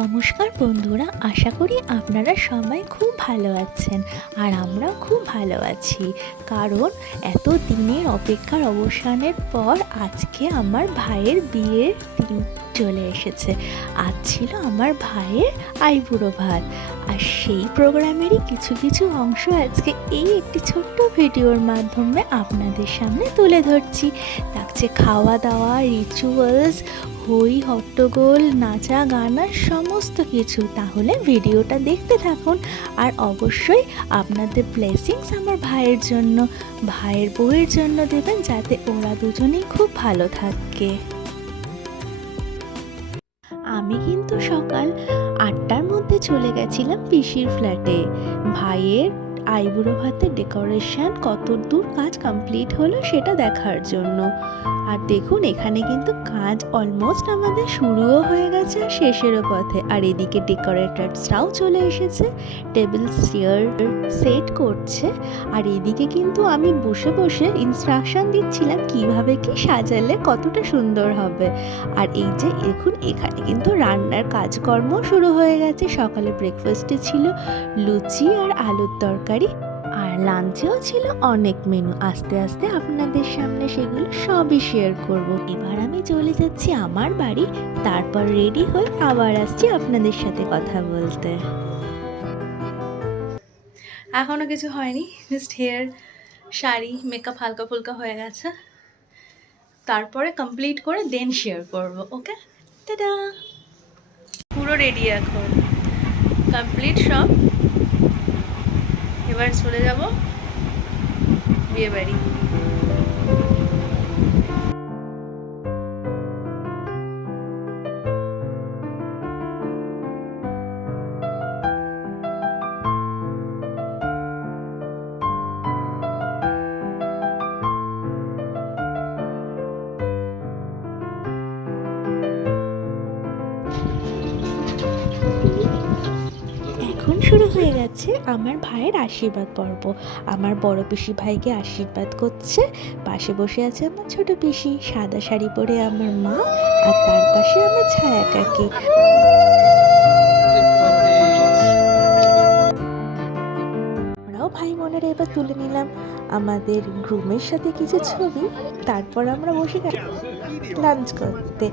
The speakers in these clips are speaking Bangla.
নমস্কার বন্ধুরা, আশা করি আপনারা সবাই খুব ভালো আছেন আর আমরাও খুব ভালো আছি। কারণ এত দিনের অপেক্ষার অবসানের পর আজকে আমার ভাইয়ের বিয়ের দিন চলে এসেছে। আজ ছিল আমার ভাইয়ের আইবুড়ো ভাত, আর সেই প্রোগ্রামেরই কিছু কিছু অংশ আজকে এই একটি ছোট্ট ভিডিওর মাধ্যমে আপনাদের সামনে তুলে ধরছি। থাকছে খাওয়া দাওয়া, রিচুয়ালস, হই হট্টগোল, নাচা গানা, সমস্ত কিছু। তাহলে ভিডিওটা দেখতে থাকুন আর অবশ্যই আপনাদের ব্লেসিংস আমার ভাইয়ের জন্য, ভাইয়ের বউয়ের জন্য দেবেন, যাতে ওরা দুজনেই খুব ভালো থাকে। আমি কিন্তু সকাল 8টার মধ্যে চলে গেছিলাম পিসির ফ্ল্যাটে। ভাইয়ের আইবুড়ো ভাতের ডেকোরেশন কত দূর কাজ কমপ্লিট হলো সেটা দেখার জন্য। আর দেখুন, এখানে কিন্তু কাজ অলমোস্ট আমাদের শুরুও হয়ে গেছে আর শেষেরও পথে। আর এদিকে ডেকোরেটরসরাও চলে এসেছে, টেবিল চেয়ার সেট করছে। আর এদিকে কিন্তু আমি বসে বসে ইনস্ট্রাকশন দিচ্ছিলাম কিভাবে কি সাজালে কতটা সুন্দর হবে। আর এই যে দেখুন, এখানে কিন্তু রান্নার কাজকর্ম শুরু হয়ে গেছে। সকালে ব্রেকফাস্টে ছিল লুচি আর আলুর তরকারি, আর লাঞ্চেও ছিল অনেক মেনু। আস্তে আস্তে আপনাদের সামনে সেগুলো সবই শেয়ার করব। এবার আমি চলে যাচ্ছি আমার বাড়ি, তারপর রেডি হয়ে আবার আসছি আপনাদের সাথে কথা বলতে। এখনও কিছু হয়নি, জাস্ট হেয়ার, শাড়ি, মেকআপ হালকা ফুলকা হয়ে গেছে। তারপরে কমপ্লিট করে দেন শেয়ার করব। ওকে, টাটা। পুরো রেডি, এখন কমপ্লিট সব। এবার চলে যাব বিয়ে বাড়ি। এখন শুরু হয়ে গেছে আমার ভাইয়ের আশীর্বাদ পর্ব। আমার বড় পিসি ভাইকে আশীর্বাদ করছে, পাশে বসে আছে আমার ছোট পিসি, সাদা শাড়ি পরে আমার মা, আর তার পাশে আমার ছায়া কাকি। আমরাও ভাই বোনেরা এবার তুলে নিলাম আমাদের গ্রুমের সাথে কিছু ছবি। তারপর আমরা বসে গেলাম লাঞ্চ করতে।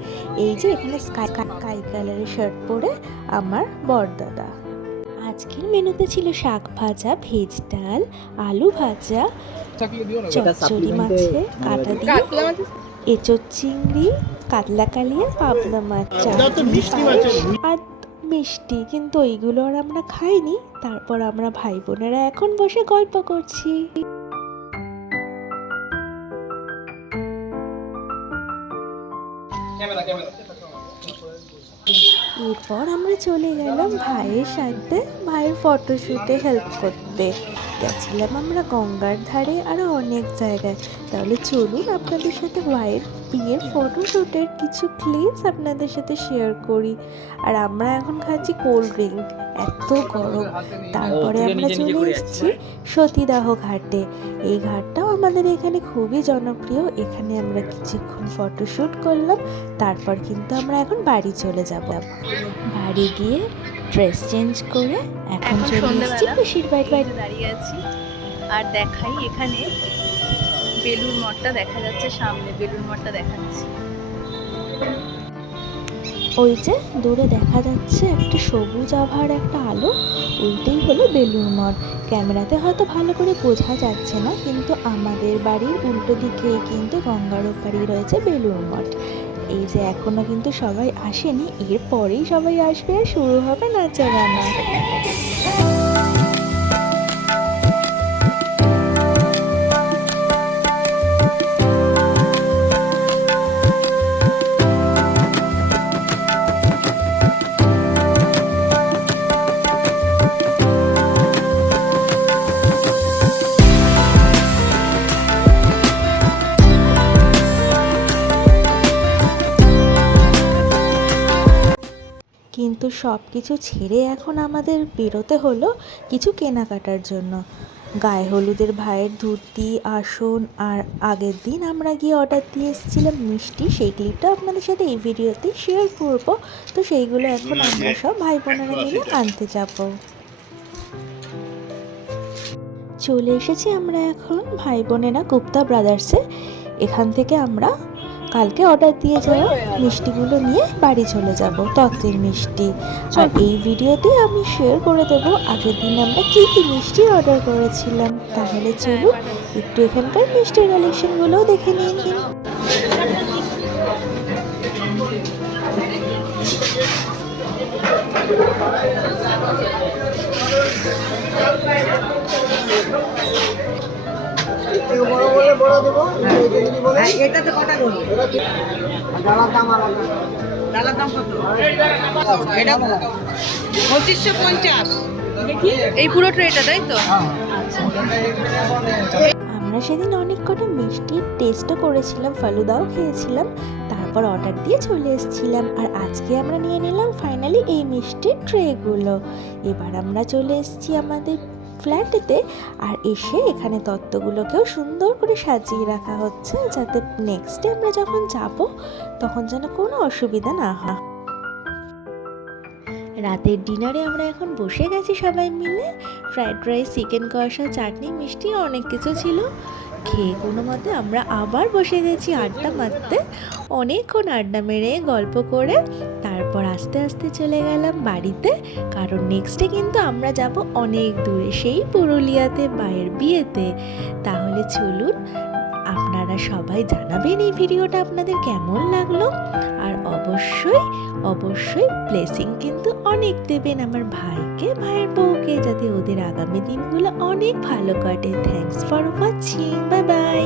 এই যে এখানে স্কাই কালারের শার্ট পরে আমার বড়দাদা। আজকের মেনুতে ছিল শাক ভাজা, ভেজ ডাল, আলু ভাজা, চচ্চড়ি মাছের কাঁটা দিয়ে, এঁচোড় চিংড়ি, কাতলা কালিয়া, পাবদা মাছ, চাটনি, পায়েস আর মিষ্টি। কিন্তু এইগুলো আর আমরা খাইনি। তারপর আমরা ভাই বোনেরা এখন বসে গল্প করছি। এরপর আমরা চলে গেলাম ভাইয়ের সাথে ভাইয়ের ফটোশ্যুটে হেল্প করতে। গেছিলাম আমরা গঙ্গার ধারে আরও অনেক জায়গায়। তাহলে চলুন আপনাদের সাথে ভাইয়ের বিয়ের ফটোশ্যুটের কিছু ক্লিপস আপনাদের সাথে শেয়ার করি। আর আমরা এখন খাচ্ছি কোল্ড ড্রিঙ্ক, এত গরম। তারপরে আমরা চলে এসেছি সতীদাহ ঘাটে। এই ঘাটটাও আমাদের এখানে খুবই জনপ্রিয়। এখানে আমরা কিছুক্ষণ ফটোশ্যুট করলাম, তারপর কিন্তু আমরা এখন বাড়ি চলে যাব। বাড়ি গিয়ে ড্রেস চেঞ্জ করে এখন চলে এসেছি পিসির বাড়ি। দাঁড়িয়ে আছি আর দেখাই, এখানে বেলুর মঠটা দেখা যাচ্ছে, সামনে বেলুর মঠটা দেখাচ্ছি। ওই যে দূরে দেখা যাচ্ছে একটা সবুজ আভার একটা আলো, ওইটাই হলো বেলুর মঠ। ক্যামেরাতে হয়তো ভালো করে বোঝা যাচ্ছে না, কিন্তু আমাদের বাড়ির উল্টো দিকেই কিন্তু গঙ্গার ওপারেই রয়েছে বেলুর মঠ। এই যে এখনো কিন্তু সবাই আসেনি, এরপরেই সবাই আসবে আর শুরু হবে নাচা গানা। কিন্তু সব কিছু ছেড়ে এখন আমাদের বেরোতে হলো কিছু কেনাকাটার জন্য। গায়ে হলুদের ভাইয়ের ধুতি, আসন, আর আগের দিন আমরা গিয়ে অর্ডার দিয়ে এসেছিলাম মিষ্টি, সেই ক্লিপটা আপনাদের সাথে এই ভিডিওতেই শেয়ার করবো। তো সেইগুলো এখন আমরা সব ভাই বোনেরা মিলে আনতে যাবো। চলে এসেছি আমরা এখন ভাই বোনেরা গুপ্তা ব্রাদার্সে। এখান থেকে আমরা কালকে অর্ডার দিয়ে যাওয়া মিষ্টিগুলো নিয়ে বাড়ি চলে যাব, তত্ত্বের মিষ্টি। আর এই ভিডিওতে আমি শেয়ার করে দেবো আগের দিন আমরা কী কী মিষ্টি অর্ডার করেছিলাম। তাহলে চলুন একটু এখানকার মিষ্টির কালেকশনগুলোও দেখে নিন। এটাতে কটা দেবো? ডালার দাম কত? এটা 2550। এই পুরো ট্রেটা তাই তো? আমরা সেদিন অনেক কটা মিষ্টির টেস্টও করেছিলাম, ফালুদাও খেয়েছিলাম, তারপর অর্ডার দিয়ে চলে এসেছিলাম। আর আজকে আমরা নিয়ে নিলাম ফাইনালি এই মিষ্টির ট্রেগুলো। এবার আমরা চলে এসেছি আমাদের ফ্ল্যাটেতে, আর এসে এখানে তত্ত্বগুলোকেও সুন্দর করে সাজিয়ে রাখা হচ্ছে, যাতে নেক্সট ডে আমরা যখন যাব তখন যেন কোনো অসুবিধা না হয়। রাতের ডিনারে আমরা এখন বসে গেছি সবাই মিলে। ফ্রাইড রাইস, চিকেন কষা, চাটনি, মিষ্টি অনেক কিছু ছিল। খেয়ে কোনো মতে আমরা আবার বসে গেছি আড্ডা মারতে। অনেকক্ষণ আড্ডা মেরে গল্প করে তারপর আস্তে আস্তে চলে গেলাম বাড়িতে, কারণ নেক্সটে কিন্তু আমরা যাব অনেক দূরে, সেই পুরুলিয়াতে মায়ের বিয়েতে। তাহলে চলুন, আপনারা সবাই জানাবেন এই ভিডিওটা আপনাদের কেমন লাগলো। আর অবশ্যই অবশ্যই ব্লেসিং কিন্তু অনেক দেবেন আমার ভাইকে, ভাইয়ের বউকে, যাতে ওদের আগামী দিনগুলো অনেক ভালো কাটে। Thanks for watching, bye bye.